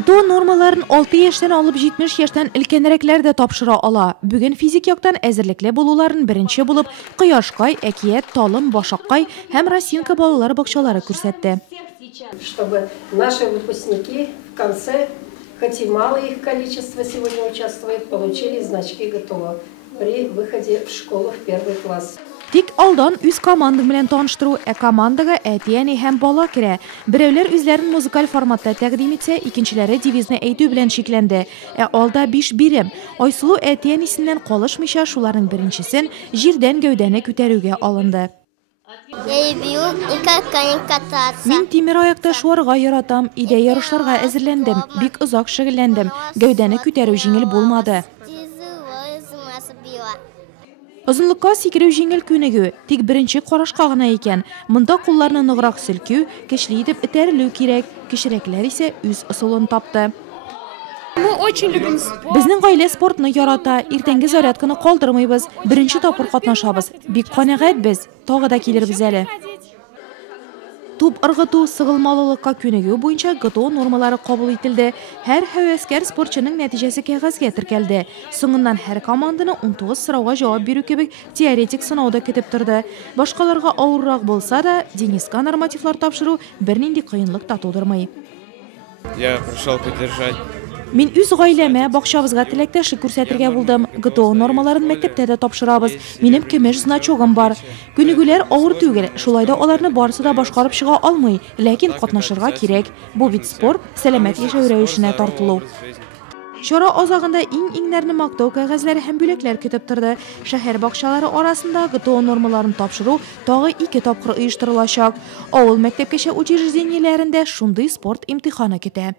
ГТО нормаларын 6 яшьтән алып 70 яшьтән өлкәнрәкләр дә тапшыра ала. Бүген физик яктан әзерлекле булуларын беренче булып Кыяшкай, Әкият, Талым, Башаккай һәм Росинка балалар бакчалары күрсәтте. Чтобы наши выпускники в конце, хоть и малое их количество сегодня участвует, получили значки ГТО при выходе в школу в 1 класс. Тик алдан үз командың белән таныштыру, командага әти-әни һәм бала керә. Берәүләр үзләрен музыкаль форматта тәкъдим итсә, икенчеләре девизны әйтү белән шикләнде. Алда 5 бирем. Айсылу әти-әнисеннән калышмыйча шуларның беренчесен җирдән гәүдәне күтәрүгә алынды. Мин тимер аякта шуарга яратам, идә ярышларга әзерләндем, бик озак шөгыльләндем. Гәүдәне күтәрү җиңел булмады. Озынлыкка сикерү җиңел күнегү, тик беренче карашка гына икән. Монда кулларны ныграк селкү, көчле итеп этәрелү кирәк. Кечерәкләр исә үз ысулын тапты. Безнең гаилә спортны ярата, иртәнге зарядканы калдырмыйбыз, беренче тапкыр катнашабыз. Бик канәгатьбез, тагы да килербез әле. Туп ыргыту, сыгылмалылыкка күнегү буенча ГТО нормалары кабул ителде. Һәр һәвәскәр спортчының нәтиҗәсе кәгазьгә теркәлде. Соңыннан һәр команданы 19 сорауга җавап бирү кебек теоретик сынауда көтеп торды. Башкаларга авыррак булса да, Дениска нормативлар тапшыру бернинди кыенлык та тудырмый. Я пришел поддержать. Мин үз гаиләмә, бакчабызга теләктәшлек күрсәтергә булдым. ГТО нормаларын мәктәптә дә тапшырабыз. Минем көмеш значогым бар. Күнегүләр авыр түгел, шулай да аларны барысы да башкарып чыга алмый, ләкин катнашырга кирәк. Бу бит спорт, сәламәт яшәү рәвешенә тартылу. Чара азагында иң-иңнәрне мактау кәгазьләре һәм бүләкләр көтеп торды. Шәһәр бакчалары арасында ГТО нормаларын тапшыру тагы 2 тапкыр оештырылачак. Авыл мәктәпкәчә учреждениеләрендә шундый спорт имтиханы көтә.